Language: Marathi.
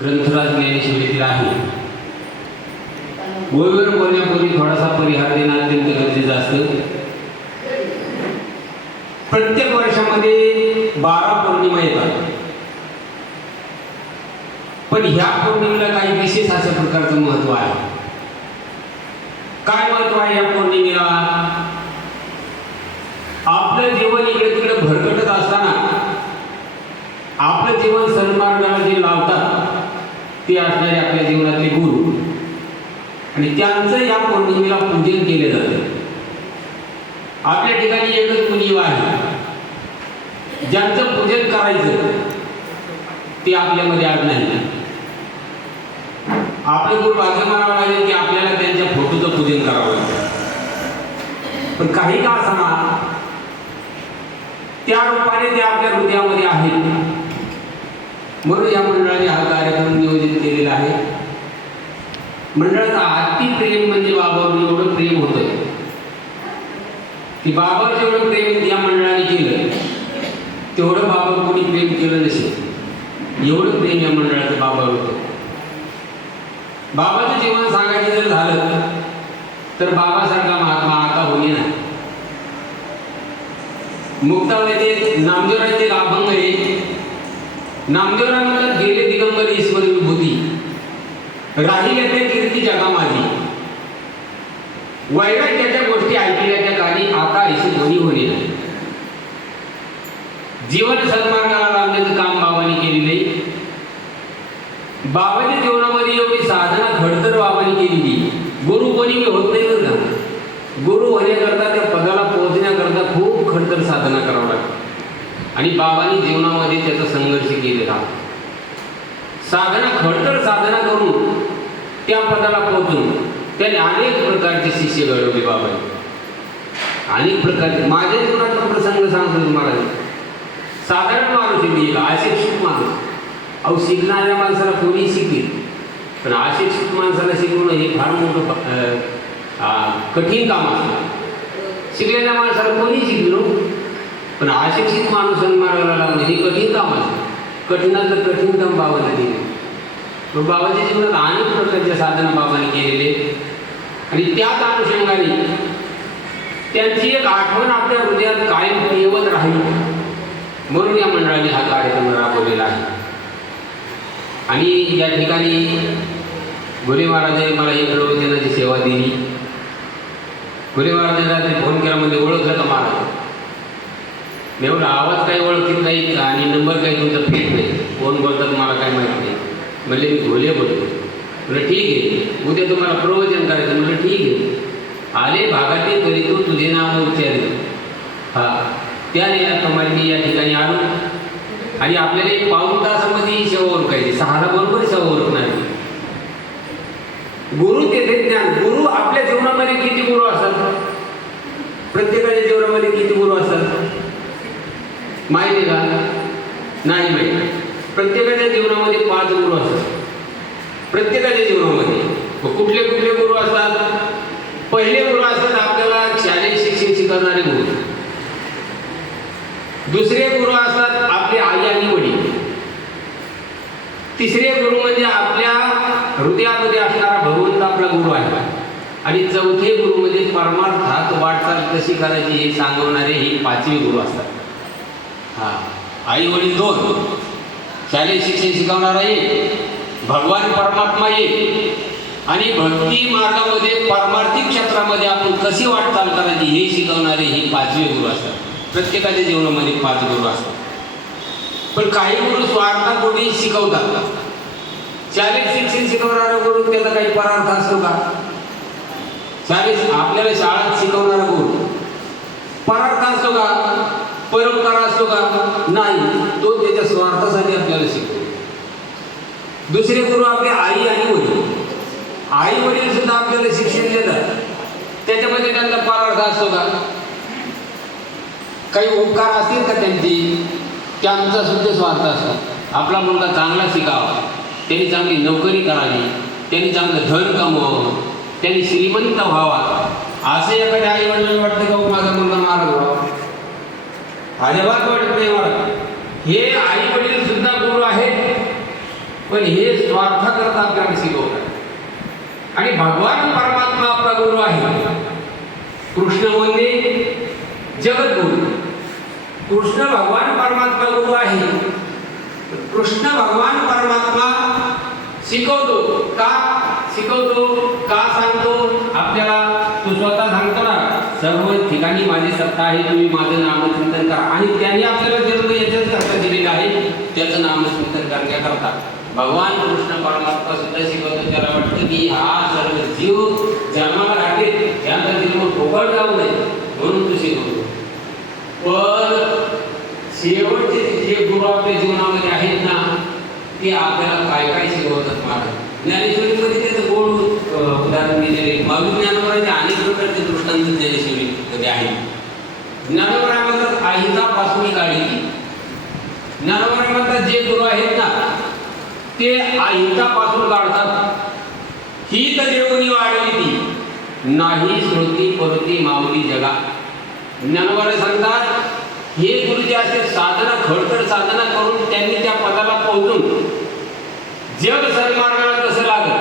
ग्रंथराज ज्ञानेश्वरीतील आहे. ओळीवर बोलण्यापूर्वी थोडासा परिहार देणं अत्यंत गरजेचं असतं. प्रत्येक वर्षामध्ये 12 पौर्णिमा येतात, पण ह्या पौर्णिमेला काही विशेष अशा प्रकारचं महत्त्व आहे. काय महत्त्व आहे या पौर्णिमेला? आपलं जीवन इकडे तिकडे भरकटत असताना आपलं जीवन सन्मार्गाला जे लावतात ते असणारे आपल्या जीवनातले गुरु, आणि त्यांचं या पौर्णिमेला पूजन केले जाते. आपल्या ठिकाणी एकच मुनी आहे ज्यांचं पूजन करायचं ते आपल्यामध्ये आज नाही. आपले गुरु भाग्य मानावं लागेल की आपल्याला त्यांच्या फोटोचं पूजन करावं लागेल. पण काही का असणार त्या रूपाने ते आपल्या हृदयामध्ये आहेत. म्हणून या मंडळाने हा कार्यक्रम नियोजित केलेला आहे. मंडळाचं अति प्रेम म्हणजे बाबावर एवढं प्रेम होतं की बाबावर जेवढं प्रेम या मंडळाने केलं तेवढं बाबावर कोणी प्रेम केलं नसेल. एवढं प्रेम या मंडळाचं बाबावर होतं. बाबाचं जीवन सांगायचं जर झालं तर बाबासारखा महात्मा आता होईल नाही. मुक्तावळीचे नामदेवरांचे अभंग आहे. नामदेवरांना गेले दिगंबर ईश्वर विभूती, राहिल्या त्या कीर्ती जगा माझी. वैराग्याच्या गोष्टी ऐकल्या त्या कानी आता ऐशी ध्वनी होणे नाही. जीवन सन्मार्गाला लावण्याचं काम बाबांनी केलेले. बाबाच्या जीवनामध्ये एवढी साधना खडतर बाबांनी केलेली. गुरु कोणी होत नाही बरं का. गुरु होण्याकरता त्या पदाला पोहोचण्याकरता खूप खडतर साधना करावं लागते, आणि बाबांनी जीवनामध्ये त्याचा संघर्ष केलेला. साधना खडतर साधना करून त्या पदाला पोहोचून त्याने अनेक प्रकारचे शिष्य घडवले बाबांनी. अनेक प्रकारचे माझ्या जीवनाचा प्रसंग सांगतो तुम्हाला. साधारण माणूस आहे, अशिक्षित माणूस. अहो, शिकणाऱ्या माणसाला कोणी शिकेल, पण अशिक्षित माणसाला शिकवणं हे फार मोठं कठीण काम असतं. शिकलेल्या माणसाला कोणी शिकलो, पण अशिक्षित माणूस सन्मार्गाला लावणे हे कठीण काम असतं. कठीणातलं कठीण काम बाबाला दिले. मग बाबाच्या जीवनात अनेक प्रकारच्या साधना बाबांनी केलेले, आणि त्याच अनुषंगाने त्यांची एक आठवण आपल्या हृदयात कायम येवत राहील म्हणून या मंडळाने हा कार्यक्रम राबवलेला आहे. आणि या ठिकाणी गुरे महाराजांनी मला एक प्रवचनाची सेवा दिली. गुरे महाराजांना फोन केला, म्हणजे ओळखलं का महाराज? मी एवढा आवाज काही ओळखीत नाही आणि नंबर काही तुमचा फेक नाही, कोण बोलतात मला काय माहीत नाही. म्हणजे मी घोले बोलतो. म्हणजे ठीक आहे, उद्या तुम्हाला प्रवचन करायचं. म्हणजे ठीक आहे. आले भागातील तरी तो तुझे नाव उच्चारले. त्याप्रमाणे मी या ठिकाणी आलो, आणि आपल्याला एक पाऊण तासामध्ये सेवा ओळखायची. 6 बरोबर सेवा ओळखणार. गुरु तेथे ज्ञान. गुरु आपल्या जीवनामध्ये किती गुरु असतात? प्रत्येकाच्या जीवनामध्ये किती गुरु असतात माहिती का? नाही माहिती. प्रत्येकाच्या जीवनामध्ये 5 गुरु असतात. प्रत्येकाच्या जीवनामध्ये. कुठले कुठले गुरु असतात? पहिले गुरु असतात आपल्याला शालेय शिक्षण शिकवणारे गुरु. दुसरे गुरु असतात आपले आई आणि वडील. तिसरे गुरु म्हणजे आपल्या हृदयामध्ये असणारा भगवंत आपला गुरु आहे. आणि चौथे गुरु म्हणजे परमार्थात वाटचाल कशी करायची हे सांगवणारे हे 5वे गुरु असतात. आई वडील 2, शालेय शिक्षण शिकवणारा 1, भगवान परमात्मा 1, आणि भक्ती मार्गामध्ये परमार्थिक क्षेत्रामध्ये आपण कशी वाटचाल करायची हे शिकवणारे हे 5वे गुरु असतात. प्रत्येकाच्या जीवनामध्ये 5 गुरु असतात. पण काही गुरु स्वार्थापोटी शिकवतात. शालेय शिक्षण शिकवणारा गुरु त्याचा काही परार्थ असतो का? आपल्याला शाळेत शिकवणारा गुरु परार्थ असतो का? परंपरा असतो का? नाही. तो त्याच्या स्वार्थासाठी आपल्याला शिकवतो. दुसरे गुरु आपले आई आणि वडील. आई वडील सुद्धा आपल्याला शिक्षण देतात. त्याच्यामध्ये त्यांचा परार्थ असतो का? काही उपकार असतील का त्यांची? त्यांचा सुद्धा स्वार्थ असतो. आपला मुलगा चांगला शिकावा, त्यांनी चांगली नोकरी करावी, त्यांनी चांगलं धन कमवावं, त्यांनी श्रीमंत व्हावा, असं एखाद्या आई वडिलांना वाटतं का माझा मुलगा मार्ग व्हावा? अजिबात वाटत नाही. मला हे आई वडील सुद्धा गुरु आहेत. पण हे स्वार्थाकरता आपल्याला शिकवतात. आणि भगवान परमात्मा आपला गुरु आहे. कृष्ण म्हणजे जगद्गुरु. कृष्ण भगवान परमात्मा गुरु आहे. कृष्ण भगवान परमात्मा शिकवतो. का शिकवतो, का सांगतो आपल्याला? तो स्वतः सांगतो ना, सर्व ठिकाणी माझी सत्ता आहे, तुम्ही माझं नामचिंतन करा. आणि त्याने आपल्याला जन्म याच्याच करता दिलेला आहे, त्याचं नामचिंतन करण्याकरता. भगवान कृष्ण परमात्मा सुद्धा शिकवतो. त्याला वाटतं की हा सर्व जीव जन्माला घातले, यांचा जन्म फुकट जाऊ नये म्हणून तो शिकवतो. पण शेवटचे जे गुरु आपल्या जीवनामध्ये आहेत ना, ते आपल्याला काय काय शिकवतात महाराज. ज्ञानेश्वरीमध्ये त्याचं गोड उदाहरण दिलेले. भावी ज्ञानोबराचे अनेक प्रकारचे दृष्टांत ज्ञानेश्वरीमध्ये आहेत. ज्ञानोबरा म्हणतात आईतापासून काढली. ज्ञानोबरा म्हणतात जे गुरु आहेत ना, ते आईतापासून काढतात. ही तर देवनी वाढली ती नाही श्रुती परती माऊली जगा. ज्ञानोबरा सांगतात हे गुरु जे असे साधना, खडतर साधना करून त्यांनी त्या पदाला पोहोचून जग सन्मार्गाला कसं लागलं